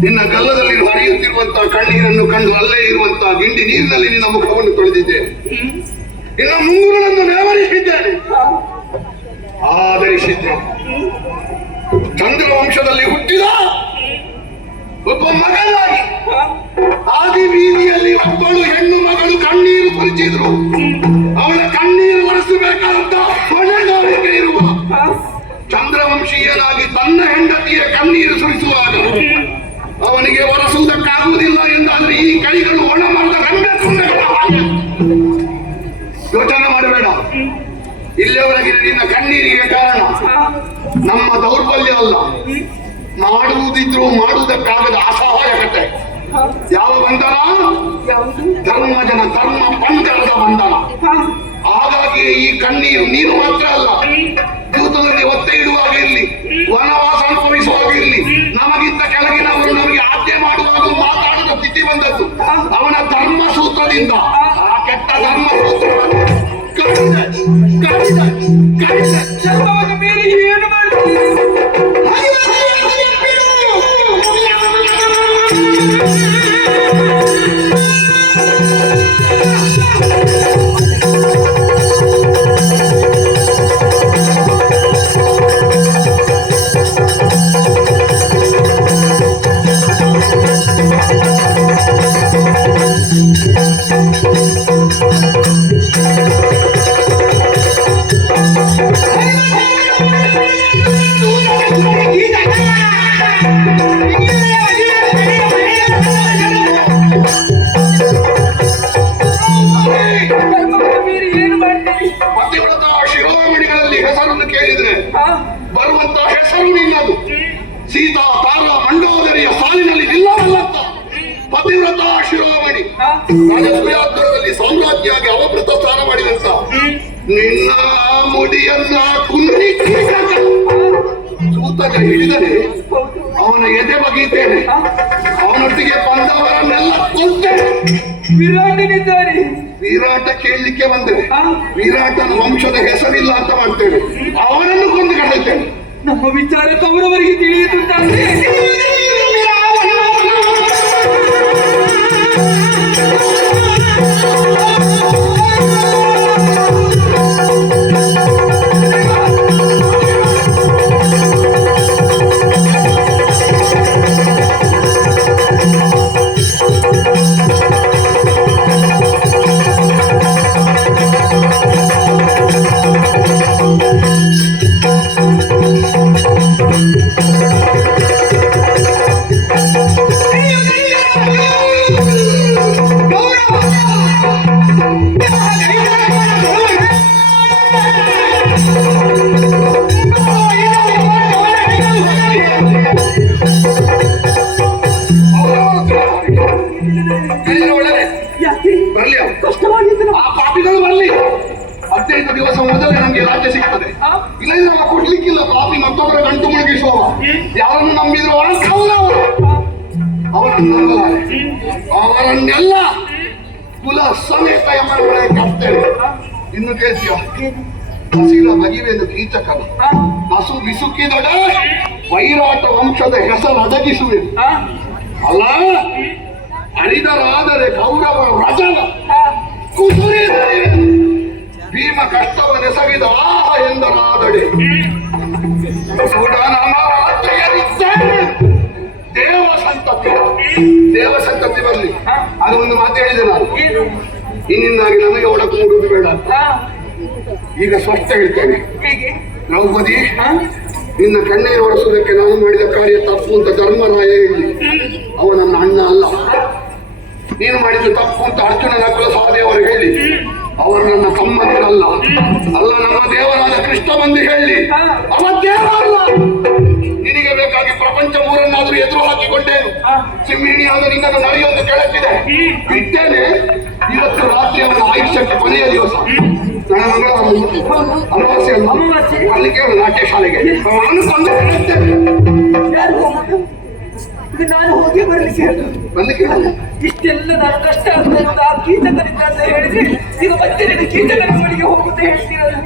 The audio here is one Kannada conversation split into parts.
ನಿನ್ನ ಕಲ್ಲದಲ್ಲಿ ಹರಿಯುತ್ತಿರುವಂತಹ ಕಣ್ಣೀರನ್ನು ಕಂಡು ಅಲ್ಲೇ ಇರುವಂತಹ ಗಿಂಡಿ ನೀರಿನಲ್ಲಿ ನಿನ್ನ ಮುಖವನ್ನು ತೊಳೆದಿದ್ದೆ. ನಿನ್ನ ಮುಂಗುರುಳನ್ನು ನೇವರಿಸಿದ್ದೇನೆ ಚಂದ್ರ ಚಂದ್ರವಂಶದಲ್ಲಿ ಹುಟ್ಟಿದ ಒಬ್ಬ ಮಗನಾಗಿ ಆದಿ ಬೀದಿಯಲ್ಲಿ ಒಬ್ಬಳು ಹೆಣ್ಣು ಮಗಳು ಕಣ್ಣೀರು ಕುರಿಚಿದ್ರು ಅವಳ ಕಣ್ಣೀರು ಒರೆಸಬೇಕಾದಂತ ಹೊಣೆಗಾರಿಕೆ ಇರುವ ಚಂದ್ರವಂಶೀಯನಾಗಿ ತನ್ನ ಹೆಂಡತಿಯ ಕಣ್ಣೀರು ಸುರಿಸುವಾಗ ಅವನಿಗೆ ಒರೆಸುವುದಕ್ಕಾಗುವುದಿಲ್ಲ ಎಂದಾದ್ರೆ ಈ ಕೈಗಳು ಒಣ ಮರದ ಗಂಡ ತುಂಡಗಳ. ಯೋಚನೆ ಮಾಡಬೇಡ. ಇಲ್ಲಿಯವರೆಗೆ ನಿನ್ನ ಕಣ್ಣೀರಿಗೆ ಕಾರಣ ನಮ್ಮ ದೌರ್ಬಲ್ಯ ಅಲ್ಲ. ಮಾಡುವುದಿದ್ರು ಮಾಡುವುದಕ್ಕಾಗದ ಕಟ್ಟೆ ಯಾವ ಬಂಧನ? ಧರ್ಮ ಜನ, ಧರ್ಮ ಪಂಚರದ ಬಂಧನ. ಹಾಗಾಗಿ ಈ ಕಣ್ಣೀರು ನೀರು ಮಾತ್ರ ಅಲ್ಲ. ಜೂತದಲ್ಲಿ ಒತ್ತೆ ಇಡುವಾಗ ಇರಲಿ. ವನವಾಸ ಅನುಭವಿಸುವಾಗ ಇರಲಿ. ನಮಗಿಂತ ಕೆಳಗಿನವರು ನಮಗೆ ಆಜ್ಞೆ ಮಾಡುವಾಗ ಮಾತಾಡಿದ ಸ್ಥಿತಿ ಬಂದದ್ದು. ಅವನ ಧರ್ಮ ಸೂತ್ರದಿಂದ ಆ ಕೆಟ್ಟ ಧರ್ಮ ಸೂತ್ರವನ್ನು ಕಡಿದ ಕಡಿದ ಕಡಿದ ಧರ್ಮವನ್ನು ಮೀರಿ ಏನು ಮಾಡ್ತೀರಿ ರಾಜಪ್ರಯಾದ್ರದಲ್ಲಿ ಸಾಮ್ರಾಜ್ಯಾಗಿ ಅವಭೃತ ಸ್ಥಾನ ಮಾಡಿದಂತ ನಿನ್ನ ಮುಡಿಯನ್ನ ಕುಂದ್ರಿ ಸೂತಕ ಹಿಡಿದರೆ. ಅವನ ಎದೆ ಬಗೀತೇನೆ ಅವನೊಟ್ಟಿಗೆ ಬಂದವರನ್ನೆಲ್ಲ ಕೊಲ್ತೇನೆ. ವಿರಾಟನಿದ್ದಾನೆ. ವಿರಾಟ ಕೇಳಲಿಕ್ಕೆ ಬಂದರೆ? ವಿರಾಟನ ವಂಶದ ಹೆಸರಿಲ್ಲ ಅಂತ ಮಾಡ್ತೇವೆ. ಅವನನ್ನು ಕೊಂದು ನಮ್ಮ ವಿಚಾರ ಕೌರವರಿಗೆ ತಿಳಿಯಿತು ಯಾಕೆ? ಬರಲಿ ಆ ಪಾಪಿಗಳು ಬರಲಿ. ಹದಿನೈದು ದಿವಸ ಮೊದಲೇ ನಮ್ಗೆ ರಾಜ್ಯ ಸಿಗ್ತದೆ. ಇಲ್ಲ ಇಲ್ಲ ನಾವು ಕೊಡ್ಲಿಕ್ಕಿಲ್ಲ. ಪಾಪಿ ಮತ್ತೊಬ್ಬರ ಗಂಟು ಮುಳುಗಿಸುವ ಯಾರನ್ನು ನಂಬಿದ್ರು ಕೌಲ ಅವರು. ಅವರನ್ನು ನಂಬಲಾರೆ ಅವರನ್ನೆಲ್ಲ ಕುಲ ಸಮೇತ ಯಮನೊಳಗೆ ಕರ್ತೇನೆ ಇನ್ನು ಕೇಳ್ತೀಯ? ಹಸಿರ ಬಗೆವೆಂದು ಕೀಚಕನು. ಹಸು ಬಿಸುಕಿದಡ ವೈರಾಟ ವಂಶದ ಹೆಸರು ಅಡಗಿಸುವೆ ಅಲ್ಲ? ಹರಿದರಾದರೆ ಕೌರವ ರಜನ ಕುದುರೆ ಭೀಮ ಕಷ್ಟವನೆಸಗಿದ ಆಹ ಎಂದರಾದಡೆ. ಕೂಡ ನಮ್ಮ ರಾಜ್ಯರಿದ್ದೇನೆ. ದೇವ ಸಂತತಿ. ದೇವ ಸಂತತಿ ಬರಲಿ. ಅದು ಒಂದು ಮಾತು ಹೇಳಿದೆ ನಾನು. ಇನ್ನಿಂದಾಗಿ ನಮಗೆ ಒಳಕು ಮೂಡುವುದು ಬೇಡ. ಈಗ ಸ್ಪಷ್ಟ ಹೇಳ್ತೇನೆ. ದ್ರೌಪದಿ? ನಿನ್ನ ಕಣ್ಣೀರು ಒರೆಸುವುದಕ್ಕೆ ನಾನು ಮಾಡಿದ ಕಾರ್ಯ ತಪ್ಪು ಅಂತ ಧರ್ಮರಾಯ ಹೇಳಿ. ಅವ ನನ್ನ ಅಣ್ಣ ಅಲ್ಲ. ನೀನು ಮಾಡಿದ ತಪ್ಪು ಅಂತ ಅರ್ಜುನ ನಕುಲ ಸಹದೇವರು ಹೇಳಿ. ಅವರು ನನ್ನ ತಮ್ಮಂದಿರಲ್ಲ. ಅಲ್ಲ ನಮ್ಮ ದೇವರಾದ ಕೃಷ್ಣ ಬಂದು ಹೇಳಿ. ಅವ ದೇವ ಅಲ್ಲ ನಿನಗೆ ಬೇಕಾಗಿ ಪ್ರಪಂಚ ಮೂರನ್ನಾದ್ರೂ ಎದುರು ಹಾಕಿಕೊಂಡೇನು? ಸಿಮ್ಮಿಣಿ ಆದ ನಿನ್ನನ್ನು ನಡೆಯುವಂತ ಕೆಳಕ್ಕಿದೆ ಬಿಟ್ಟೇನೆ ಇವತ್ತು ರಾತ್ರಿ ಅವನ ಆಯುಷ್ಯಕ್ಕೆ ಕೊನೆಯ ದಿವಸ. ಅಮಾವಾಸ್ಯ ಅಮಾವಾಸ್ಯೆ? ಅಲ್ಲ ಕೇಳು ನಾಟ್ಯ ಶಾಲೆಗೆ. ಅವನು ಕೊಂದು ಬಿಡುತ್ತೇನೆ. ಯಾರು ಹೋಗುದು? ಇದು ನಾನು ಹೋಗಿ ಬರ್ಲಿಕ್ಕೆ ಇಷ್ಟೆಲ್ಲ ನಾನು ಕಷ್ಟ ಅಂತ ಆ ಅಂತ ಹೇಳಿದ್ರೆ ಈಗ ಮತ್ತೆ ನೀನು ಕೀಟಕನ ಬಳಿಗೆ ಹೋಗುತ್ತೆ ಹೇಳ್ತೀರಲ್ಲ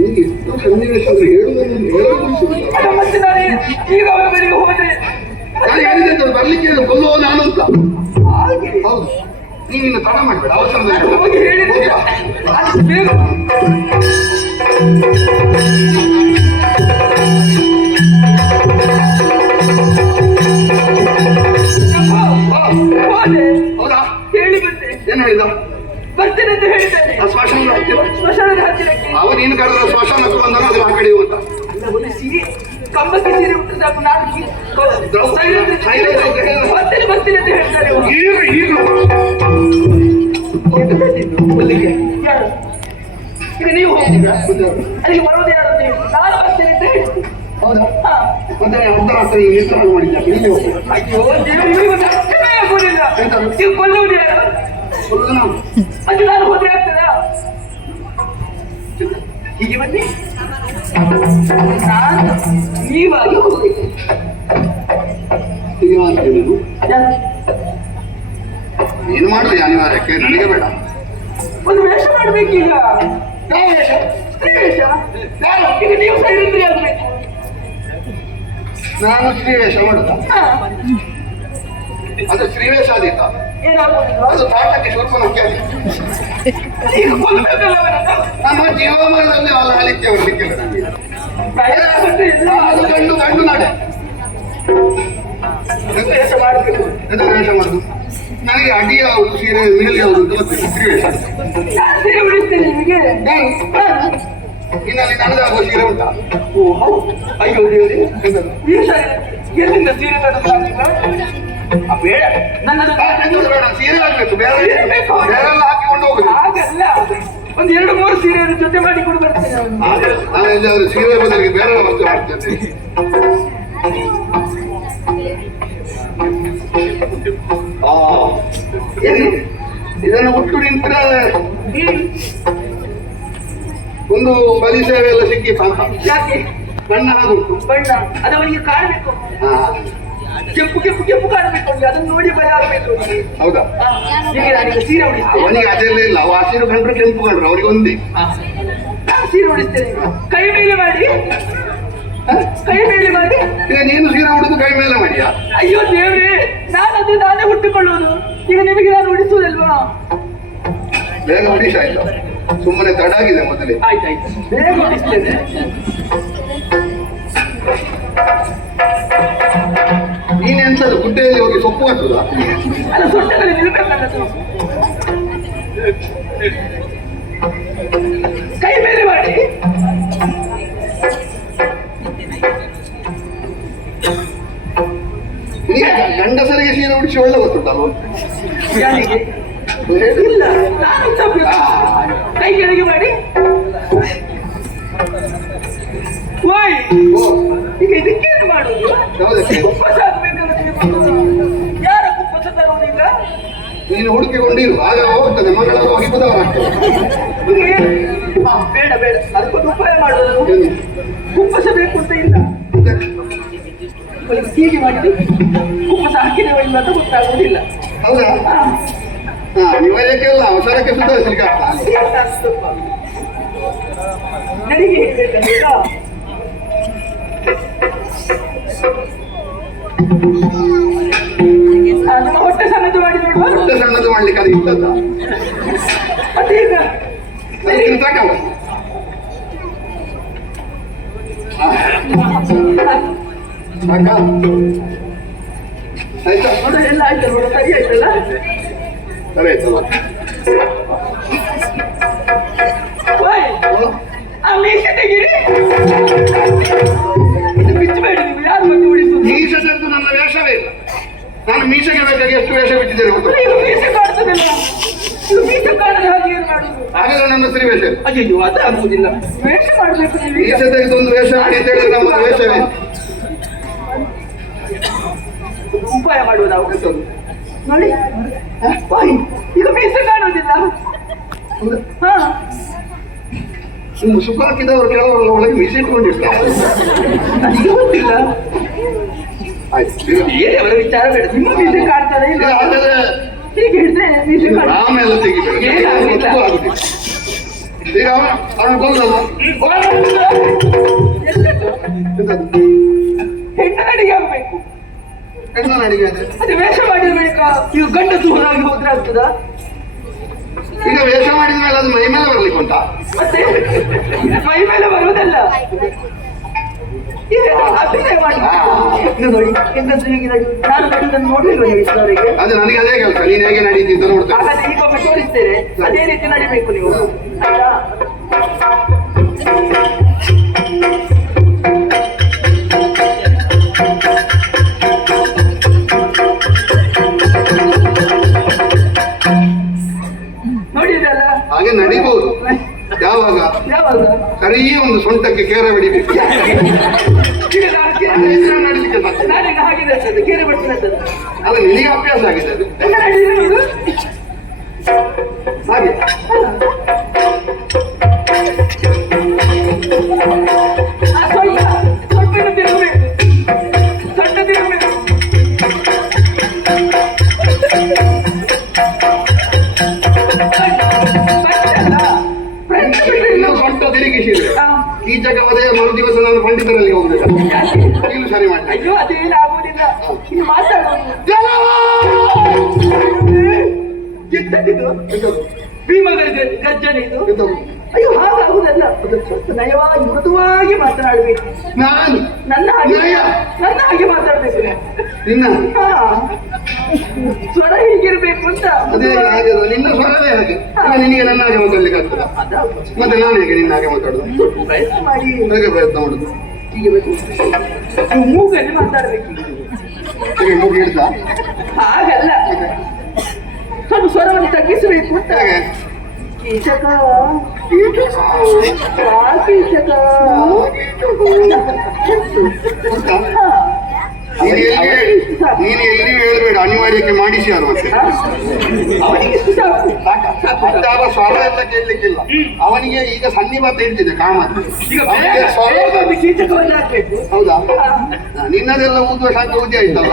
ಈಗ ಇಷ್ಟು ಸನ್ನಿವೇಶ ಅಂದ್ರೆ ಹೇಳುವುದನ್ನು ಹೇಳೋದು ಮತ್ತೆ ನಾನು ಈಗ ಅವರ ಬಳಿಗೆ ಹೋದ್ರೆ ನಾನು ಹೇಳಿದೆ ಅಂತ ಬರ್ಲಿಕ್ಕೆ ಹೇಳು ಕೊಲ್ಲುವ ನಾನು ಅಂತ. ಹಾಗೆ. ಹೌದು. ನೀನು ಇನ್ನು ತಡ ಮಾಡಬೇಡ ಅವಸರದಲ್ಲಿ ಹೋಗಿ ಹೇಳಿದ್ರೆ ಅದು ಬೇಗ ಅಂತ ಹೇಳಿದ್ದೇನೆ. ಆ ಸ್ಮಶಾನ ಹತ್ತಿರ ಸ್ಮಶಾನದ ಹತ್ತಿರಕ್ಕೆ ಅವ ನೀನು ಕರೆದ ಸ್ಮಶಾನಕ್ಕೆ ಬಂದಾಗ ಅದು ಆ ಕಡೆ ಅಂತ. ಕಂಬಕ್ಕೆ ಸೀರೆ ಉಂಟು ಸಾಕು ನಾನು ಅಂತ ಹೇಳಿದ. ಬರ್ತೇನೆ ಬರ್ತೀನಿ ಅಂತ ಹೇಳ್ತಾರೆ. ಈಗ ಈಗ ಯಾರು? ಈಗ ನೀವು ಹೋಗ್ತೀರಾ? ಅಲ್ಲಿಗೆ ಬರೋದು ಯಾರು ಅಂತ ಹೇಳಿ. ನಾನು ಬರ್ತೇನೆ ಅಂತ ಹೇಳಿ ಹೌದಾ. ಮತ್ತೆ ನೀವು ನಿರ್ಧಾರ ಇಲ್ಲಿ. ಅಯ್ಯೋ ದೇವರು? ನೀವು ಕೊಲ್ಲುವುದು ಯಾರು? ಕೊಲ್ಲುವುದು ನಾವು. ಅದು ನಾನು ಹೋದ್ರೆ ಆಗ್ತದ ಹೀಗೆ ಬನ್ನಿ. ನಾನು ನೀವಾಗಿ ಹೋಗ್ಬೇಕು. ಏನು ಮಾಡುದು? ನೀನು ಅನಿವಾರ್ಯಕ್ಕೆ? ನನಗೆ ಬೇಡ. ಒಂದು ವೇಷ ಮಾಡ್ಬೇಕೀಗ. ಯಾವ ವೇಷ? ಸ್ತ್ರೀ ವೇಷ. ಯಾರು? ಈಗ ನೀವು ಸೈಲೆಂಟ್ರಿ ಆಗ್ಬೇಕು. ನಾನು ಶ್ರೀವೇಶ ಮಾಡುದ ಹಾ. ಅದು ಆದೀತ ಏನಾಗ್ಬೋದು ಅದು ತಾಟಕ್ಕೆ ಸ್ವಲ್ಪ ಈಗ ಕೊಲ್ಲಬೇಕಲ್ಲ ನಮ್ಮ ಜೀವಮಾನದಲ್ಲಿ ಅಲ್ಲ ಅಲಿಕ್ಕೆ ಬರಲಿಕ್ಕಿಲ್ಲ ಅದು ಗಂಡು ಗಂಡು ನಾಡೆ ವೇಷ ವೇಷ ನನಗೆ ಅಡಿ ಯಾವುದು ಸೀರೆ ಮೇಲೆ ಸೀರೆ ನಿಮಗೆ ಹಾ. ನಿನ್ನಲ್ಲಿ ನನಗಾಗುವ ಸೀರೆ ಉಂಟಾ ಅಯ್ಯೋ ಎಲ್ಲಿಂದ ಸೀರೆ ಆ, ಬೇಡ ನನ್ನದು ಬೇಡ ಸೀರೆ ಬೇರೆ ಸೀರೆ ಹಾಕಿಕೊಂಡು ಹೋಗುದು ಹಾಗಲ್ಲ. ಒಂದು ಎರಡು ಮೂರು ಸೀರೆಯನ್ನು ಜೊತೆ ಮಾಡಿ ಕೊಡು ಬರ್ತೇನೆ. ನಾನು ಸೀರೆ ಬದಲಿಗೆ ಬೇರೆ ಮಾಡ್ತೇನೆ? ಇದನ್ನು ಉಟ್ಟು ನಿಂತ್ರೆ ಒಂದು ಬಲಿ ಸೇವೆ ಎಲ್ಲ ಸಿಕ್ಕಿ ಸಾಕು ಯಾಕೆ? ಬಣ್ಣ. ಅದು ಅವನಿಗೆ ಕಾಣಬೇಕು. ಕೆಂಪು ಕೆಂಪು ಕೆಂಪು ಕಾಣಬೇಕು. ಅವನಿಗೆ ಅದನ್ನು ನೋಡಿ ಭಯ ಆಗ್ಬೇಕು. ಅವನಿಗೆ ಹೌದಾ? ಆ, ಹೀಗೆ ನಾನೀಗ ಸೀರೆ ಉಡಿಸ್ತೇನೆ ಅವನಿಗೆ ಅದೆಲ್ಲ ಇಲ್ಲ. ಅವ ಹಸಿರು ಕಂಡ್ರೆ ಕೆಂಪು ಕಂಡ್ರು ಅವ್ರಿಗೆ ಒಂದೇ. ನಾನು ಸೀರೆ ಉಡಿಸ್ತೇನೆ. ಕೈ ಮೇಲೆ ಮಾಡಿ. ಕೈ ಮೇಲೆ ಮಾಡಿ. ಈಗ ನೀನು ಸೀರೆ ಉಡುದು ಕೈ ಮೇಲೆ ಮಾಡಿಯಾ? ಅಯ್ಯೋ ದೇವರೇ ನಾನು ಅದು ನಾನೇ ಹುಟ್ಟಿಕೊಳ್ಳೋದು ಈಗ ನಿಮಗೆ ನಾನು ಉಡಿಸುವುದಲ್ವಾ? ಬೇಗ ಉಡಿಶ ಆಯ್ತಾ ಸುಮ್ಮನೆ ತಡ ಆಗಿದೆ ಮೊದಲೇ. ಆಯ್ತಾಯ್ತು. ಬೇಗ ಉಡಿಸ್ತೇನೆ. ನೀನೆಂತದ್ದು ಗುಡ್ಡೆಯಲ್ಲಿ ಹೋಗಿ ಸೊಪ್ಪು ಹಾಕುದ? ಕೈ ಮೇಲೆ ಮಾಡಿ. ಗಂಡಸರಿಗೆ ಸೀರೆ ಉಡಿಸಿ ಒಳ್ಳೆ ಗೊತ್ತುಂಟಲ್ವ? ಇಲ್ಲ ಕೈ ಕೆಳಗೆ ಮಾಡಿ. ಓಯ್ ಓ. ಈಗ ಇದಕ್ಕೇನು ಮಾಡುದು? ನೀನು ಹುಡುಕಿಕೊಂಡಿರು ಆಗ ಹೋಗ್ತದೆ ಮಂಗಳವಾರ ಹೋಗಿ ಬುಧವಾರ ಬೇಡ ಬೇಡ ಅದಕ್ಕೊಂದು ಉಪಾಯ ಮಾಡೋದು? ಕುಪ್ಪಸ ಬೇಕು ಅಂತ ಇಲ್ಲ. ಹೀಗೆ ಮಾಡಿ ಕುಪ್ಪಸ ಹಾಕಿದೆವ ಇಲ್ಲ ಅಂತ ಗೊತ್ತಾಗುವುದಿಲ್ಲ. ಹೌದಾ? ಇವರಕ್ಕೆಲ್ಲ ಅವಸರಕ್ಕೆ ಸುಧಾರಿಸಲಿಕ್ಕೆ. ನನಗೆ ಹೇಳ್ಬೇಕಂತ ಮಾಡ್ಲಿಕ್ಕೆ ಅದು ಈಗ ಅದಕ್ಕಿಂತ ಸಾಕವ ಸಾಕ? ಆಯ್ತಾ? ಎಲ್ಲ ಆಯ್ತು ಸರಿ ಆಯ್ತಲ್ಲ? ಸರಿ ಆಯ್ತಲ್ಲ ನನ್ನ ವೇಷವೇ ಇಲ್ಲ. ನಾನು ಮೀಸೆಗೆ ಬೇಕಾಗಿ ಎಷ್ಟು ವೇಷ ಬಿಟ್ಟಿದ್ದೇನೆ ಮೀಸೆ ಕಾಣದ ಹಾಗೆ ಏನು ಮಾಡುದು? ವೇಷ. ಅಯ್ಯೋ ಅದು ವೇಷ ಮಾಡ್ಬೇಕು ನೀವು ಈಗ. ತೆಗೆದು ಒಂದು ವೇಷ ಮಾಡಿ ಅಂತ ಹೇಳಿದ್ರೆ ನಮ್ಮ ವೇಷವೇ ಉಪಾಯ ಮಾಡುವ ನಾವು ನೋಡಿ. ಹ, ಬಾಯಿ. ಈಗ ಮೀಸೆ ಕಾಣುವುದಿಲ್ಲ. ಹಾ. ಸುಮ್ಮ ಸುಖ ಹಾಕಿದವರು ಕೆಲವರು ಒಳಗೆ ಮೀಸೆ ಇಟ್ಕೊಂಡಿರ್ತಾರೆ ನನಗೆ ಗೊತ್ತಿಲ್ಲ. ಆಯ್ತು ಈಗ. ಬೇರೆಯವರ ವಿಚಾರ ಬೇಡ. ನಿಮ್ಮ ಮೀಸೆ ಕಾಣ್ತಾರೆ ಇಲ್ಲ? ಆಮೇಲೆ. ಈಗ ಅವನು ಅವನು ಕೊಂದಲ್ಲ ಎಂತದ್ದು? ಎಂತದ್ದು? ಹೆಣ್ಣು ನಡಿಗೆ ಆಗ್ಬೇಕು ಹೆಣ್ಣು ನಡಿಗೆ ಇದೆ. ಅದು ವೇಷ ಮಾಡಿರ್ಬೇಕಾ ನೀವು ಗಂಡ ದೂರಾಗಿ ಹೋದ್ರೆ ಆಗ್ತದಾ ಈಗ ವೇಷ ಮಾಡಿದ ಮೇಲೆ ಅದು ಮೈ ಮೇಲೆ ಬರ್ಲಿಕ್ಕೆ ಉಂಟಾ ಮತ್ತೆ ಮೈ ಮೇಲೆ ಬರುವುದಲ್ಲ ಅದು ನನಗೆ ಅದೇ ಕೆಲಸ. ನೀನು ಹೇಗೆ ನೋಡ್ತೇನೆ. ಹಾಗಾದ್ರೆ ಈಗೊಮ್ಮೆ ತೋರಿಸ್ತೇನೆ. ಅದೇ ರೀತಿ ನಡಿಬೇಕು ನೀವು. ಒಂದು ಸೊಂಟಕ್ಕೆ ಕೇರ ಬಿಡಿಬೇಕು. ಅದೇ. ನಾನೀಗ ಅಭ್ಯಾಸ ಆಗಿದೆ ಅದು. ಹೆಂಗ? ಹಾಗೆ ಫ್ರೆಂಡ್ ಬಿಟ್ರೆ ಇನ್ನು ಇನ್ನು- ಸೊಂಟ ತಿರುಗಿಸಿದ್ರೆ ಆ, ಈ ಜಗವದೇ ಮರು ದಿವಸ ನಾನು ಪಂಡಿತರಲ್ಲಿ ಹೋಗ್ಬೇಕು ನೀನು ಸರಿ ಮಾಡಿ. ಅಯ್ಯೋ ಅದೇನಾಗುವುದಿಲ್ಲ ಗರ್ಜನೆ ಇದು? ಅಯ್ಯೋ ಹಾಗಾಗುವುದಲ್ಲ. ಅದು ಸ್ವಲ್ಪ ನಯವಾಗಿ ಮೃದುವಾಗಿ ಮಾತನಾಡಬೇಕು. ನಾನು? ನನ್ನ ಹಾಗೆ ನಯ? ನನ್ನ ಹಾಗೆ ಮಾತಾಡ್ಬೇಕು. ನಿನ್ನ? ಹಾ. ಸ್ವರ ಹೀಗಿರ್ಬೇಕು ಅಂತ. ಅದೇ ಹಾಗೆ. ನಿನ್ನ ಸ್ವರವೇ ಹಾಗೆ. ಈಗ ನಿನಗೆ ನನ್ನ ಹಾಗೆ ಮಾತಾಡ್ಲಿಕ್ಕೆ ಆಗ್ತದ? ಅದ ಮತ್ತೆ ನಾನು ಹೇಗೆ ನಿನ್ನ ಹಾಗೆ ಮಾತಾಡುದು? ಸ್ವಲ್ಪ ಪ್ರಯತ್ನ ಮಾಡಿ. ಹೇಗೆ ಪ್ರಯತ್ನ ಮಾಡುದು? ಹೀಗೆ ಬೇಕು ನೀವು ಮೂಗಲ್ಲಿ ಮಾತಾಡ್ಬೇಕು. ಹೇಗೆ ಮೂಗಿ ಹಾಗಲ್ಲ. ಸ್ವಲ್ಪ ಸ್ವರವನ್ನು ತಗ್ಗಿಸಬೇಕು ಅಂತ. ಹೇಗೆ? ಕೀಚಕ ಕೀಚಕ. ನೀನು ಎಲ್ಲಿ ಹೇಳ್ಬೇಡ ಅನಿವಾರ್ಯಕ್ಕೆ ಮಾಡಿಸಿ ಅನ್ನುವಂತೆ ಮತ್ತೆ ಸ್ವರ ಎಲ್ಲ ಕೇಳಲಿಕ್ಕಿಲ್ಲ ಅವನಿಗೆ ಈಗ ಸನ್ನಿಪಾತ ಇರ್ತಿದೆ ಕಾಮನ್ ಹೌದಾ. ನಿನ್ನದೆಲ್ಲ ಊದುವ ಶಾಂತ ಉದ್ಯ ಆಯ್ತಲ್ಲ